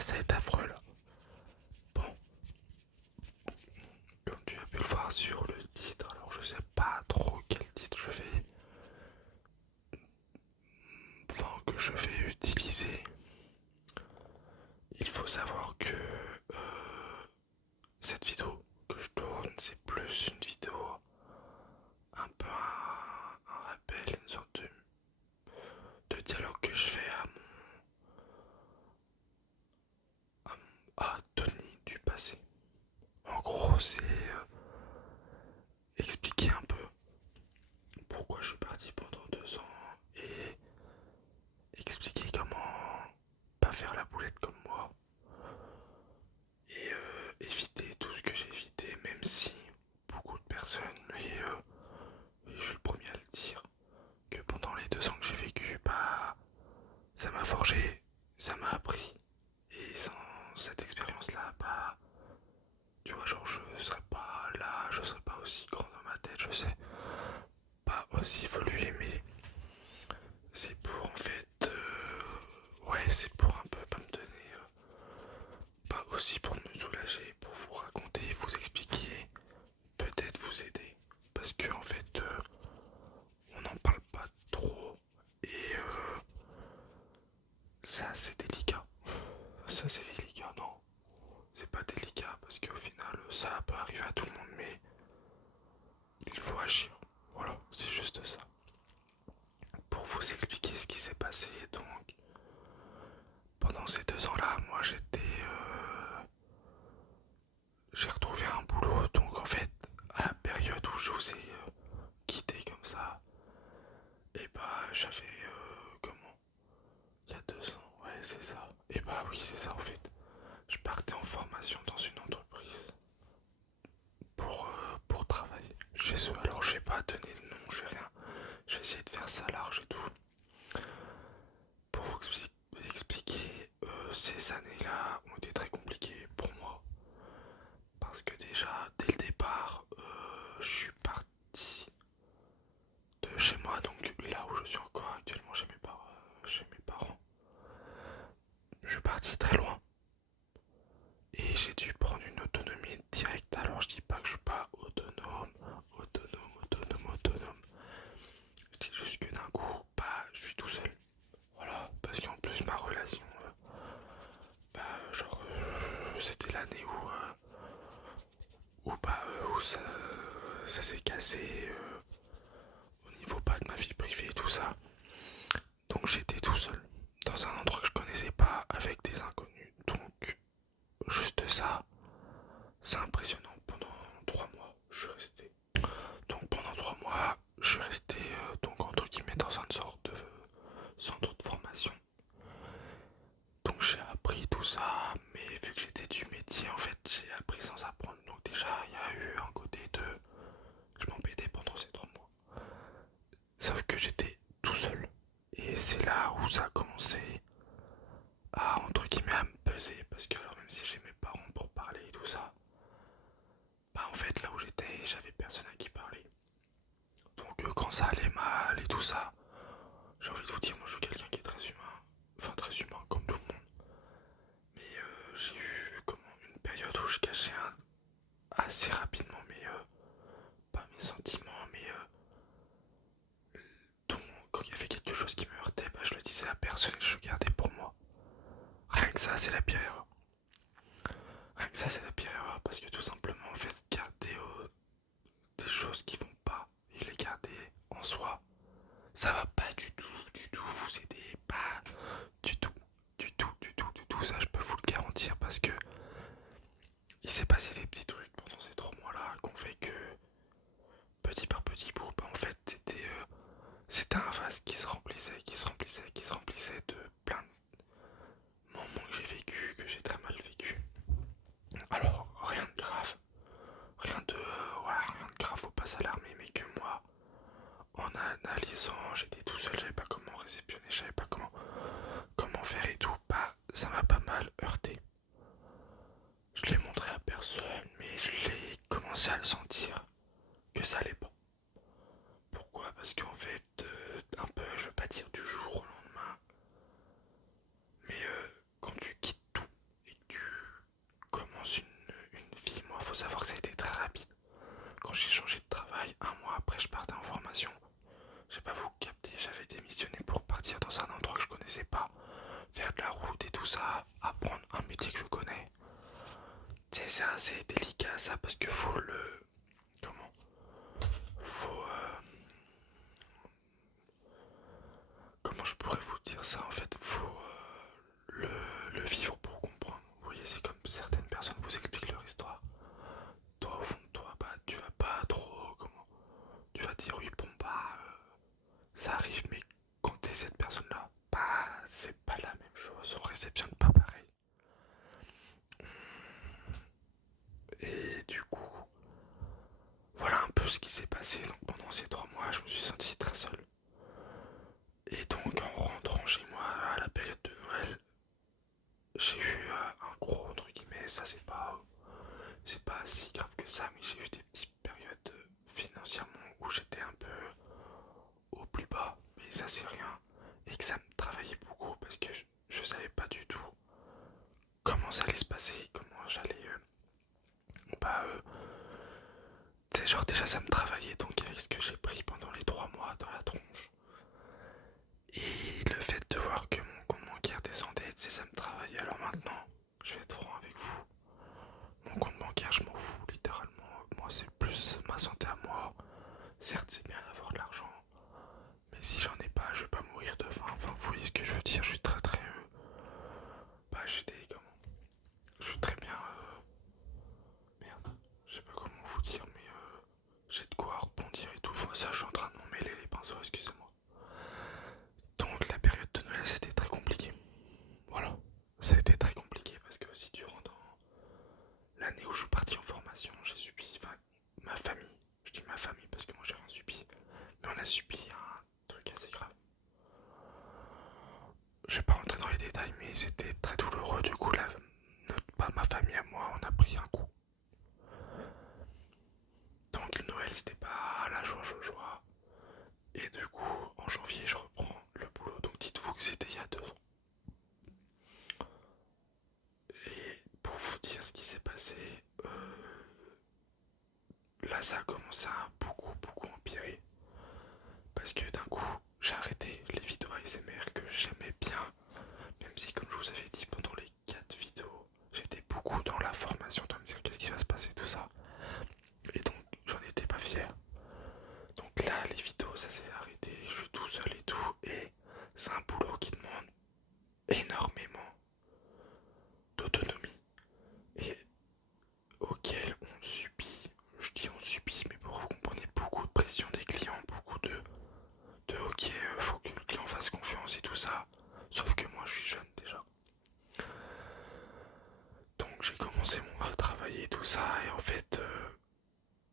ça va être affreux là. Bon, comme tu as pu le voir sur le titre, alors je sais pas trop quel titre que je vais utiliser. Il faut savoir que cette vidéo que je tourne, c'est plus une vidéo un peu un rappel, une sorte de dialogue que je fais à Tony du passé. En gros, c'est expliquer un peu pourquoi je suis parti pendant 2 ans et expliquer comment pas faire la boulette comme moi et éviter tout ce que j'ai évité, même si beaucoup de personnes, et je suis le premier à le dire, que pendant les 2 ans que j'ai vécu, bah ça m'a forgé, ça m'a appris. Et sans cette expérience-là, bah tu vois, genre je serais pas là, je serais pas aussi grand dans ma tête, je sais, pas aussi évolué, mais c'est pour en fait, ouais, c'est pour un peu pas me donner, pas aussi pour me soulager, pour vous raconter, vous expliquer, peut-être vous aider, parce que en fait, on n'en parle pas trop et ça c'est délicat. Ça c'est délicat, non, c'est pas délicat parce qu'au final ça peut arriver à tout le monde, mais il faut agir. Voilà, c'est juste ça. Pour vous expliquer ce qui s'est passé, donc pendant ces 2 ans-là, moi j'ai retrouvé un boulot, donc en fait, à la période où je vous ai quitté comme ça, et bah j'avais comment il y a 2 ans, ouais c'est ça. Et bah oui c'est ça en fait. Je partais en formation dans une entreprise pour travailler chez eux. Alors je vais pas donner de nom, je vais rien. Je vais essayer de faire ça large et tout. Pour vous expliquer, ces années-là ont été très compliquées pour moi. Parce que déjà, dès le départ, je suis parti de chez moi, donc là où je suis encore actuellement chez mes parents. Je suis parti très loin et j'ai dû prendre une autonomie directe. Alors je dis pas que je suis pas autonome. Je dis juste que d'un coup, bah, je suis tout seul. Voilà, parce qu'en plus ma relation, c'était l'année où ça s'est cassé au niveau pas de ma vie privée et tout ça. Donc j'étais tout seul dans un endroit que je connaissais pas avec des inconnus. Donc juste ça, c'est impressionnant. Pendant 3 mois, je suis resté. Donc pendant 3 mois, je suis resté donc entre guillemets dans une sorte de centre de formation. Donc j'ai appris tout ça, mais vu que j'étais du métier, en fait, j'ai appris sans apprendre. Donc déjà, il y a eu un côté de je m'embêtais pendant ces 3 mois. Sauf que j'étais tout seul. Et c'est là où ça a commencé à, entre guillemets, à me peser. Parce que alors même si j'ai mes parents pour parler et tout ça, bah en fait là où j'étais, j'avais personne à qui parler. Donc quand ça allait mal et tout ça, j'ai envie de vous dire, moi je suis quelqu'un qui est très humain. Enfin très humain comme tout le monde. Mais j'ai eu comment une période où je cachais assez rapidement pas mes sentiments, mais donc, quand il y avait quelque chose qui me heurtait, bah, je le disais à personne et je le gardais pour moi. Rien que ça, c'est la pire erreur. Rien que ça, c'est la pire erreur parce que tout simplement, en fait, garder des choses qui vont pas et les garder en soi, ça va pas du tout vous aider. Pas du tout, du tout. Ça, je peux vous le garantir parce que il s'est passé des petits trucs pendant ces 3 mois-là qu'on fait que petit par petit bout, bah, en fait, c'était un vase qui se remplissait, de plein de moments que j'ai vécu, que j'ai très mal vécu. Alors, rien de grave, rien de grave, faut pas s'alarmer, mais que moi, en analysant, j'étais tout seul, je savais pas comment réceptionner, je savais pas comment faire et tout, bah, ça m'a pas mal heurté. Je l'ai montré à personne, mais je l'ai commencé à le sentir que ça allait pas. Pourquoi? Parce qu'en fait, un peu, je veux pas dire du jour au lendemain, mais quand tu quittes tout, c'est assez délicat ça parce que faut le... Comment? Faut... comment je pourrais vous dire ça en fait? Faut le vivre pour comprendre. Vous voyez, c'est comme certaines personnes vous expliquent leur histoire. Toi, au fond de toi, bah tu vas pas trop... Comment? Tu vas dire oui, bon bah... ça arrive, mais quand t'es cette personne-là, bah c'est pas la même chose. On réceptionne pas pareil. Et du coup... Voilà un peu ce qui s'est passé. Donc pendant ces 3 mois, je me suis senti très seul. Et donc en rentrant chez moi à la période de Noël, j'ai eu un gros entre guillemets, ça c'est pas si grave que ça, mais j'ai eu des petites périodes financièrement où j'étais un peu au plus bas, mais ça c'est rien, et que ça me travaillait beaucoup parce que je savais pas du tout comment ça allait se passer, comment j'allais bah c'est genre déjà ça me travaillait donc avec ce que j'ai pris pendant les 3 mois dans la tronche. Et le fait de voir que mon compte bancaire descendait, ça me travaillait. Alors maintenant, je vais être franc avec vous. Mon compte bancaire, je m'en fous littéralement. Moi, c'est plus ma santé à moi. Certes, c'est bien d'avoir de l'argent, mais si j'en ai pas, je vais pas mourir de faim. Enfin, vous voyez ce que je veux dire. Je suis très très. Bah, j'étais comment? Je suis très bien. Merde. Je sais pas comment vous dire, mais j'ai de quoi rebondir et tout. Enfin, ça, je suis en train de m'emmêler les pinceaux, excusez-moi. Donc, la période de Noël, c'était très compliqué. Voilà. Ça a été très compliqué parce que si durant l'année où je suis parti en formation, j'ai subi, enfin, ma famille, je dis ma famille parce que moi j'ai rien subi, mais on a subi un truc assez grave. Je vais pas rentrer dans les détails, mais c'était très douloureux. Du coup, pas ma famille à moi, on a pris un coup. Donc le Noël, c'était pas la joie, joie. Et du coup, en janvier, je reprends le boulot. Donc dites-vous que c'était il y a 2 ans. Et pour vous dire ce qui s'est passé, là ça a commencé à beaucoup empirer. Parce que d'un coup, j'ai arrêté les vidéos ASMR que j'aimais bien. Même si, comme je vous avais dit pendant les 4 vidéos, j'étais beaucoup dans la formation de me dire qu'est-ce qui va se passer, tout ça. Et donc, j'en étais pas fier. Donc là, les vidéos, ça s'est arrêté. Je suis tout seul et tout. Et c'est un boulot qui demande énormément d'autonomie. Et auquel on subit, je dis on subit, mais pour vous comprenez, beaucoup de pression des clients, beaucoup de ok, faut que le client fasse confiance et tout ça. Sauf que moi je suis jeune déjà. Donc j'ai commencé à travailler et tout ça et en fait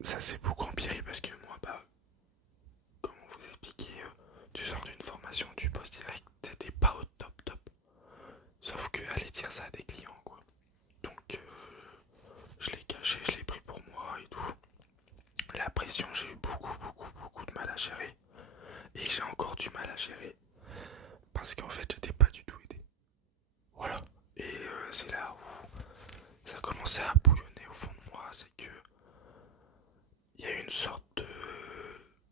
ça s'est beaucoup empiré parce que moi bah comment vous expliquer, tu sors d'une formation, tu bosses direct, c'était pas au top. Sauf que aller dire ça à des clients quoi. Donc je l'ai caché, je l'ai pris pour moi et tout. La pression j'ai eu beaucoup de mal à gérer. Et j'ai encore du mal à gérer parce qu'en fait j'étais pas du tout aidé. Voilà. Et c'est là où ça a commencé à bouillonner au fond de moi, c'est que il y a une sorte de...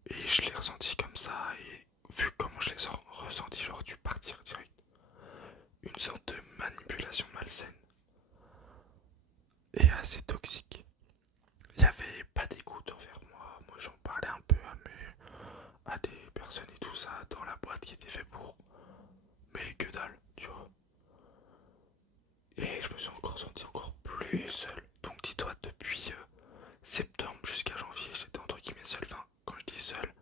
Et je l'ai ressenti comme ça, et vu comment je l'ai ressenti, j'aurais dû partir direct. Une sorte de manipulation malsaine et assez toxique. Il n'y avait pas d'écoute envers moi. Moi j'en parlais un peu à des personnes et tout ça dans la boîte qui était fait pour. Mais que dalle, tu vois. Et je me suis encore senti encore plus seul. Donc dis-toi, depuis septembre jusqu'à janvier, j'étais entre guillemets seul. Enfin, quand je dis seul,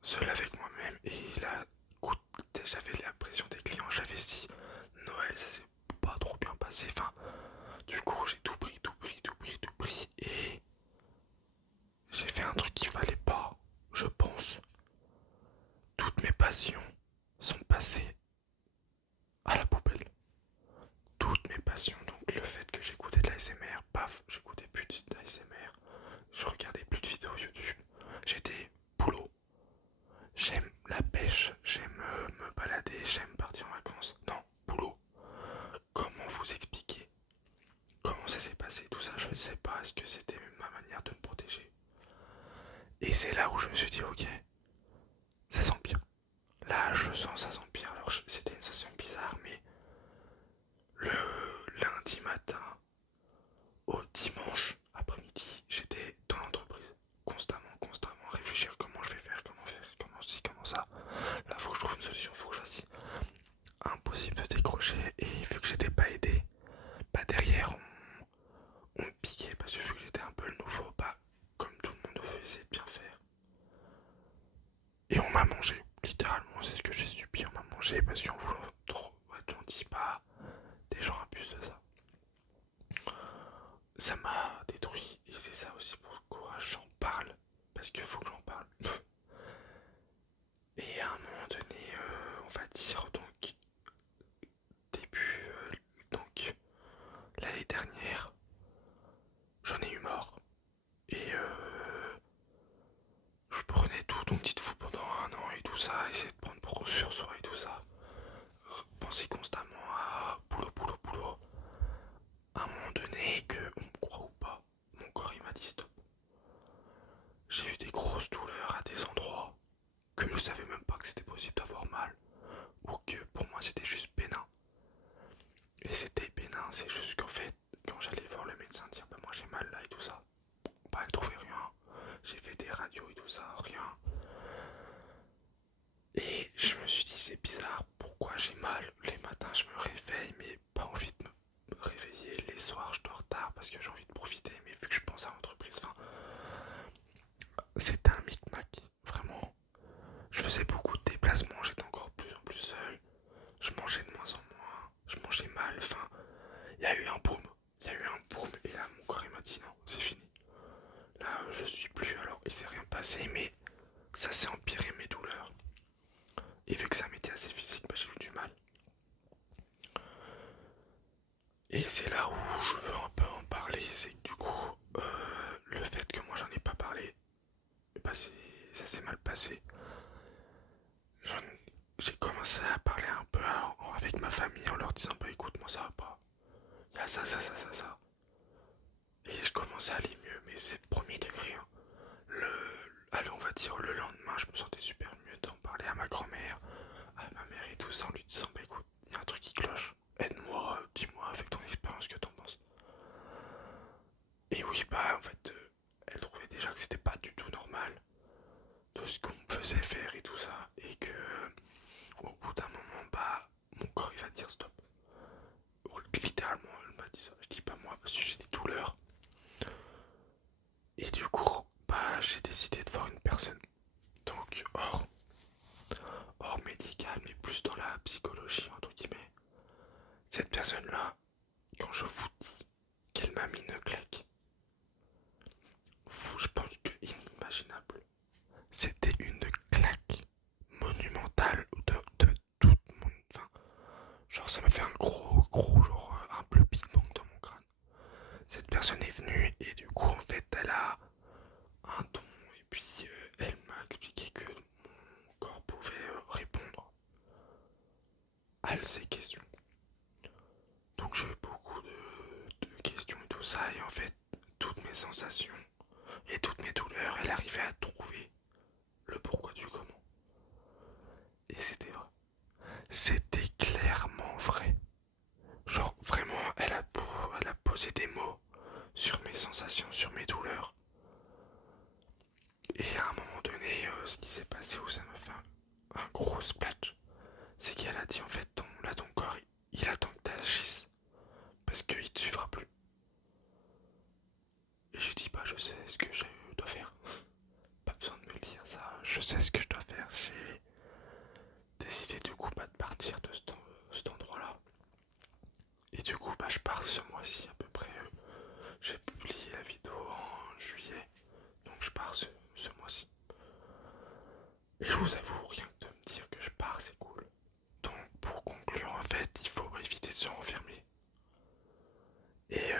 seul avec moi-même. Et là, écoute, j'avais la pression des clients. J'avais si Noël, ça s'est pas trop bien passé. Enfin, du coup, j'ai tout pris. Et j'ai fait un truc qu'il fallait pas, je pense. Toutes mes passions sont passées à la poubelle. Toutes mes passions. Donc le fait que j'écoutais de l'ASMR, paf, j'écoutais plus d'ASMR. Je regardais plus de vidéos YouTube. J'étais boulot. J'aime la pêche, j'aime me balader, j'aime partir en vacances. Non, boulot. Comment vous expliquer? Comment ça s'est passé tout ça? Je ne sais pas. Est-ce que c'était ma manière de me protéger? Et c'est là où je me suis dit, ok, ça s'empire. Là, je sens ça s'empire. Alors c'était une sensation bizarre, mais le lundi matin, piqué parce que vu que j'étais un peu le nouveau, bah, comme tout le monde devait essayer de bien faire. Et on m'a mangé, littéralement, c'est ce que j'ai subi, on m'a mangé parce qu'en voulant trop être gentil, bah, des gens abusent de ça. Ça m'a détruit et c'est ça aussi pourquoi j'en parle, parce qu'il faut que j'en parle. Et à un moment donné, on va dire donc début, donc l'année dernière, j'en ai eu marre. Et je prenais tout, donc dites-vous pendant un an et tout ça, essayer de prendre beaucoup sur soi et tout ça. Penser constamment à boulot, boulot, boulot. À un moment donné, que on me croit ou pas, mon corps il m'a dit stop. J'ai eu des grosses douleurs à des endroits que je savais même pas que c'était possible d'avoir mal. Ou que pour moi c'était juste bénin. Et c'était bénin, c'est juste qu'en fait, quand j'allais voir le médecin dire bah moi j'ai mal là et tout ça, bah elle trouvait rien. J'ai fait des radios et tout ça, rien. Et je me suis dit c'est bizarre, pourquoi j'ai mal? Les matins je me réveille mais pas envie de me réveiller. Les soirs je dors tard parce que j'ai envie de profiter, mais vu que je pense à l'entreprise, enfin, c'était un micmac, vraiment. Je faisais beaucoup de déplacements, j'étais encore plus en plus seul. Je mangeais de moins en moins, je mangeais mal, enfin, il y a eu un boom. Il y a eu un boom et là mon corps il m'a dit non, c'est fini. Là je suis plus, alors il s'est rien passé mais ça s'est empiré mes douleurs. Et vu que ça m'était assez physique, bah, j'ai eu du mal. Et c'est là où je veux un peu en parler, c'est que du coup, le fait que moi j'en ai pas parlé, bah ça s'est mal passé. J'ai commencé à parler un peu avec ma famille en leur disant bah écoute moi ça va pas. Il y a ça, ça, ça, ça, ça. Et je commençais à aller mieux, mais c'est premier degré. Hein. Allez, on va dire le lendemain, je me sentais super mieux d'en parler à ma grand-mère, à ma mère et tout ça en lui disant bah écoute, il y a un truc qui cloche. Aide-moi, dis-moi avec ton expérience ce que t'en penses. Et oui, bah en fait, elle trouvait déjà que c'était pas du tout normal de ce qu'on me faisait faire et tout ça. Et que au bout d'un moment, bah mon corps il va dire stop. Littéralement, elle m'a dit ça. Je dis pas moi parce que j'ai des douleurs. Et du coup, bah j'ai décidé de voir une personne. Donc hors médical, mais plus dans la psychologie, entre guillemets. Cette personne-là, quand je vous dis qu'elle m'a mis une claque, je pense que inimaginable. C'était une claque monumentale de toute mon... Enfin, genre ça m'a fait un gros, genre un bleu Big Bang dans mon crâne. Cette personne est venue et du coup en fait elle a un don et puis elle m'a expliqué que mon corps pouvait répondre à ces questions. Donc j'ai eu beaucoup de questions et tout ça et en fait toutes mes sensations et toutes mes douleurs, elle arrivait à trouver le pourquoi du comment. Et c'était vrai. C'était clairement vrai. Genre vraiment, elle a posé des mots sur mes sensations, sur mes douleurs. Et à un moment donné, ce qui s'est passé où ça m'a fait un gros splash, c'est qu'elle a dit en fait, ton corps, il attend que t'agisses parce qu'il te suivra plus. Et j'ai dit, bah je sais ce que je dois faire. Pas besoin de me le dire ça, je sais ce que je dois faire. J'ai décidé du coup de partir de cet endroit-là. Et du coup, bah je pars ce mois-ci à peu près. J'ai publié la vidéo en juillet, donc je pars ce mois-ci. Et je vous avoue, rien que de me dire que je pars, c'est cool. Donc pour conclure, en fait, il faut éviter de se renfermer. Et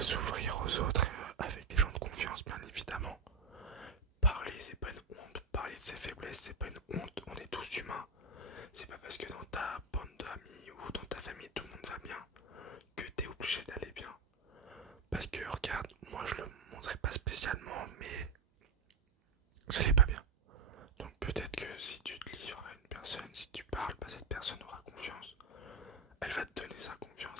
s'ouvrir aux autres avec des gens de confiance, bien évidemment. Parler, c'est pas une honte. Parler de ses faiblesses, c'est pas une honte. On est tous humains. C'est pas parce que dans ta bande d'amis ou dans ta famille tout le monde va bien que t'es obligé d'aller bien. Parce que regarde, moi je le montrais pas spécialement, mais j'allais pas bien. Donc peut-être que si tu te livres à une personne, si tu parles, bah cette personne aura confiance. Elle va te donner sa confiance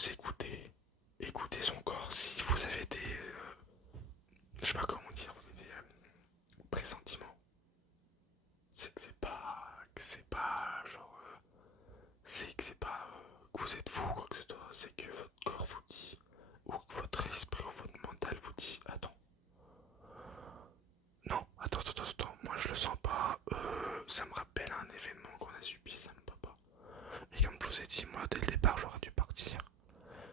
vous écoutez, écoutez son corps. Si vous avez des, je sais pas comment dire, des pressentiments, c'est que c'est pas genre, c'est que c'est pas que vous êtes fou ou quoi que ce soit, c'est que votre corps vous dit, ou que votre esprit ou votre mental vous dit, attends, non, attends, moi je le sens pas, ça me rappelle un événement qu'on a subi, ça me va pas. Et comme je vous ai dit, moi dès le départ j'aurais dû partir.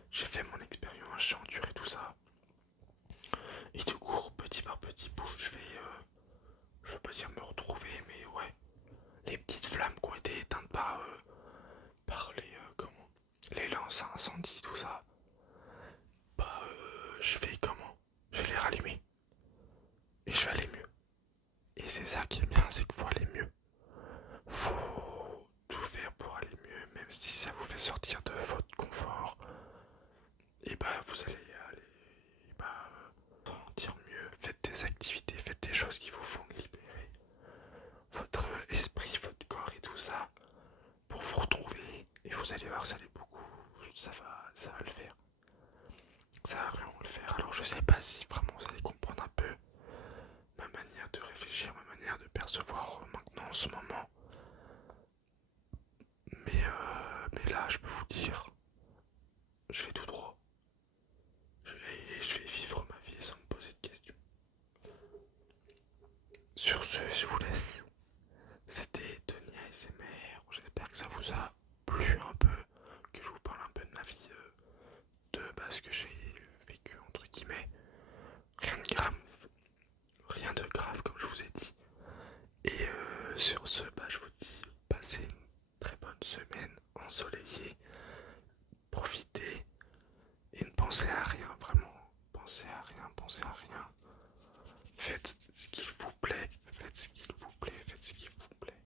J'ai fait mon expérience, j'ai enduré tout ça. Et du coup, petit par petit bout, je vais, je veux pas dire me retrouver, mais ouais, les petites flammes qui ont été éteintes par les, comment, les lances à incendie, tout ça, bah, je vais comment, je vais les rallumer et je vais aller mieux. Et c'est ça qui est bien, c'est qu'il faut aller mieux. Faut tout faire pour aller mieux, même si ça vous fait sortir de votre confort. Et bah, vous allez aller, bah, sentir mieux. Faites des activités, faites des choses qui vous font libérer votre esprit, votre corps et tout ça pour vous retrouver. Et vous allez voir, ça allait beaucoup, ça va le faire. Ça va vraiment le faire. Alors je sais pas si vraiment vous allez comprendre un peu ma manière de réfléchir, ma manière de percevoir maintenant en ce moment. Mais là, je peux vous dire, je vais tout droit. Je vais vivre ma vie sans me poser de questions. Sur ce, je vous laisse. C'était Denis ASMR. J'espère que ça vous a plu un peu, que je vous parle un peu de ma vie, de ce que j'ai vécu entre guillemets. Rien de grave, rien de grave comme je vous ai dit. Et sur ce, je vous dis, passez une très bonne semaine ensoleillée, profitez et ne pensez à rien, vraiment. Pensez à rien, pensez à rien. Faites ce qu'il vous plaît, faites ce qu'il vous plaît, faites ce qu'il vous plaît.